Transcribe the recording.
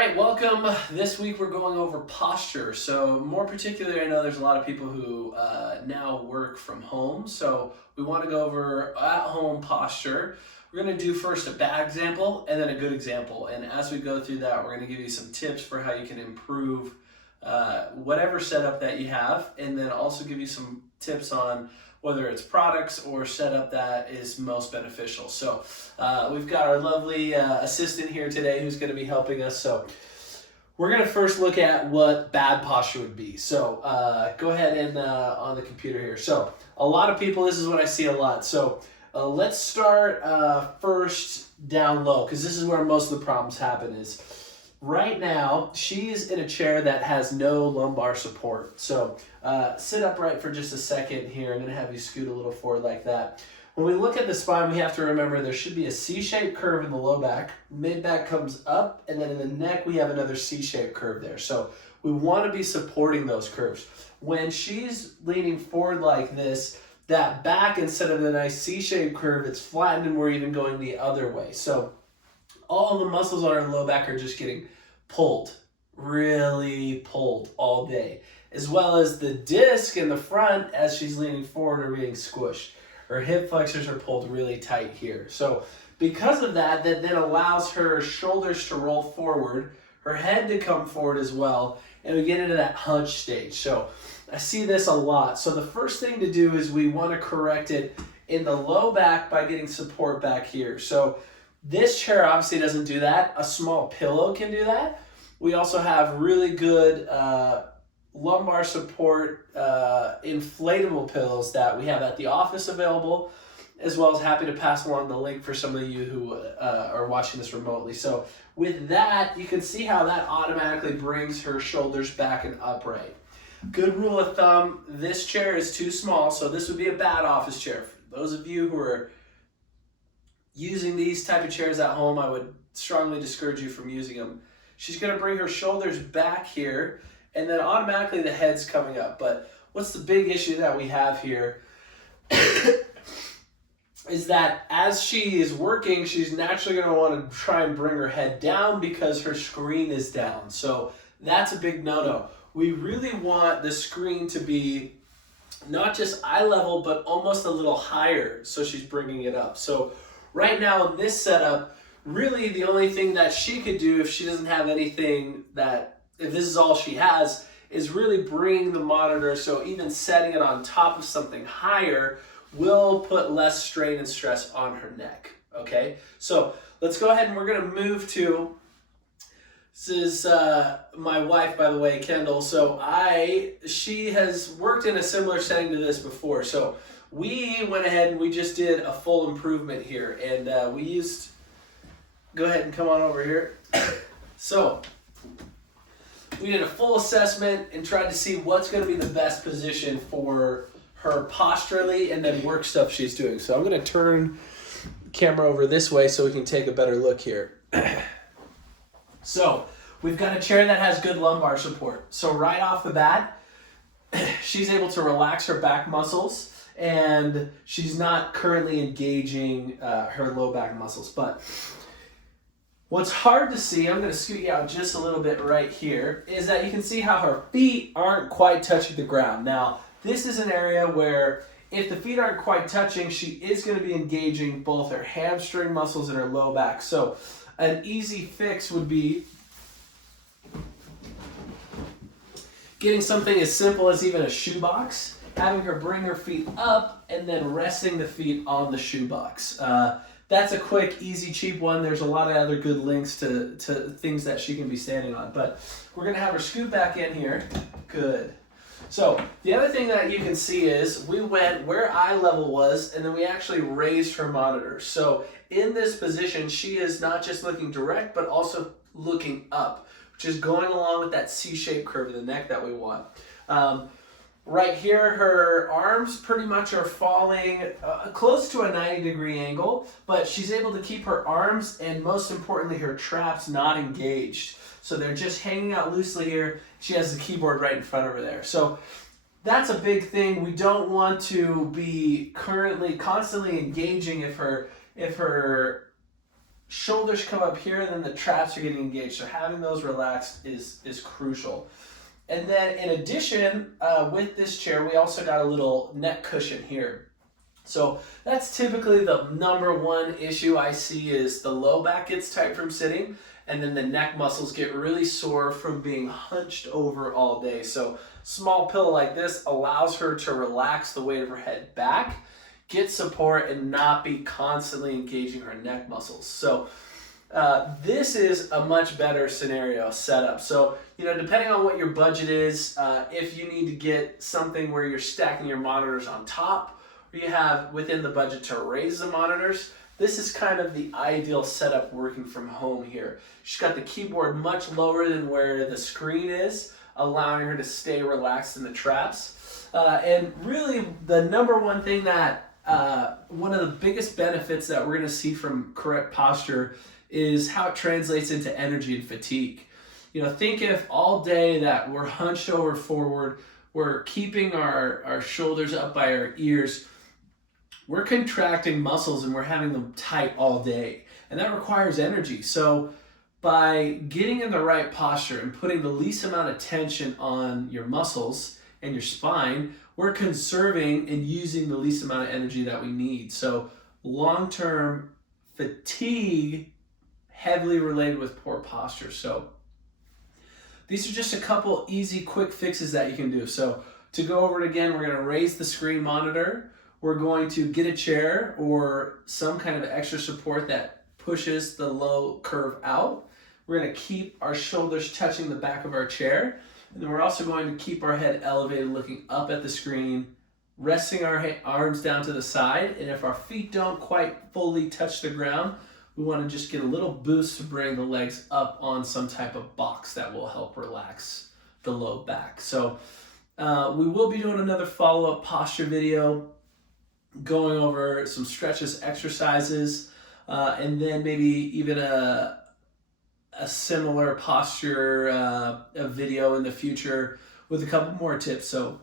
right, welcome. This week we're going over posture. So more particularly, I know there's a lot of people who now work from home. So we want to go over at-home posture. We're going to do first a bad example and then a good example. And as we go through that, we're going to give you some tips for how you can improve whatever setup that you have, and then also give you some tips on whether it's products or setup that is most beneficial. So we've got our lovely assistant here today who's going to be helping us. So we're going to first look at what bad posture would be. So go ahead and on the computer here. So a lot of people, this is what I see a lot. So let's start first down low, because this is where most of the problems happen. Is right now, she's in a chair that has no lumbar support. So sit upright for just a second here. I'm going to have you scoot a little forward like that. When we look at the spine, we have to remember there should be a C-shaped curve in the low back. Mid-back comes up, and then in the neck, we have another C-shaped curve there. So we want to be supporting those curves. When she's leaning forward like this, that back, instead of the nice C-shaped curve, it's flattened, and we're even going the other way. So all the muscles on her low back are just getting pulled, really pulled all day, as well as the disc in the front as she's leaning forward are being squished. Her hip flexors are pulled really tight here. So because of that, that then allows her shoulders to roll forward, her head to come forward as well, and we get into that hunch stage. So I see this a lot. So the first thing to do is we want to correct it in the low back by getting support back here. So this chair obviously doesn't do that. A small pillow can do that. We also have really good lumbar support inflatable pillows that we have at the office available, as well as happy to pass along the link for some of you who are watching this remotely. So with that, you can see how that automatically brings her shoulders back and upright. Good rule of thumb, this chair is too small, so this would be a bad office chair. For those of you who are using these type of chairs at home, I would strongly discourage you from using them. She's going to bring her shoulders back here, and then automatically the head's coming up. But what's the big issue that we have here is that as she is working, she's naturally going to want to try and bring her head down because her screen is down. So that's a big no-no. We really want the screen to be not just eye level, but almost a little higher, so she's bringing it up. So right now in this setup, really the only thing that she could do if she doesn't have anything that, if this is all she has, is really bring the monitor, so even setting it on top of something higher will put less strain and stress on her neck, okay? So let's go ahead and we're gonna move to, this is my wife, by the way, Kendall. So she has worked in a similar setting to this before. So we went ahead and we just did a full improvement here, and we used, go ahead and come on over here. So we did a full assessment and tried to see what's going to be the best position for her posturally and then work stuff she's doing. So I'm going to turn the camera over this way so we can take a better look here. So we've got a chair that has good lumbar support. So right off the bat, she's able to relax her back muscles, and she's not currently engaging her low back muscles. But what's hard to see, I'm going to scoot you out just a little bit right here, is that you can see how her feet aren't quite touching the ground. Now, this is an area where if the feet aren't quite touching, she is going to be engaging both her hamstring muscles and her low back. So an easy fix would be getting something as simple as even a shoebox, having her bring her feet up, and then resting the feet on the shoebox. That's a quick, easy, cheap one. There's a lot of other good links to things that she can be standing on. But we're going to have her scoot back in here. Good. So the other thing that you can see is we went where eye level was, and then we actually raised her monitor. So in this position, she is not just looking direct, but also looking up, which is going along with that C-shaped curve in the neck that we want. Right here, her arms pretty much are falling close to a 90-degree angle, but she's able to keep her arms and, most importantly, her traps not engaged. So they're just hanging out loosely here. She has the keyboard right in front of her there. So that's a big thing. We don't want to be constantly engaging if her shoulders come up here and then the traps are getting engaged. So having those relaxed is crucial. And then in addition, with this chair, we also got a little neck cushion here. So that's typically the number one issue I see is the low back gets tight from sitting, and then the neck muscles get really sore from being hunched over all day. So small pillow like this allows her to relax the weight of her head back, get support, and not be constantly engaging her neck muscles. So this is a much better scenario setup. So, depending on what your budget is, if you need to get something where you're stacking your monitors on top, or you have within the budget to raise the monitors, this is kind of the ideal setup working from home here. She's got the keyboard much lower than where the screen is, allowing her to stay relaxed in the traps. And really the number one thing that, one of the biggest benefits that we're gonna see from correct posture is how it translates into energy and fatigue. Think if all day that we're hunched over forward, we're keeping our shoulders up by our ears, we're contracting muscles and we're having them tight all day. And that requires energy. So by getting in the right posture and putting the least amount of tension on your muscles and your spine, we're conserving and using the least amount of energy that we need. So long-term fatigue heavily related with poor posture. So these are just a couple easy, quick fixes that you can do. So to go over it again, we're going to raise the screen monitor. We're going to get a chair or some kind of extra support that pushes the low curve out. We're going to keep our shoulders touching the back of our chair. And then we're also going to keep our head elevated, looking up at the screen, resting our arms down to the side. And if our feet don't quite fully touch the ground, we want to just get a little boost to bring the legs up on some type of box that will help relax the low back. So we will be doing another follow-up posture video, going over some stretches, exercises, and then maybe even a similar posture a video in the future with a couple more tips. So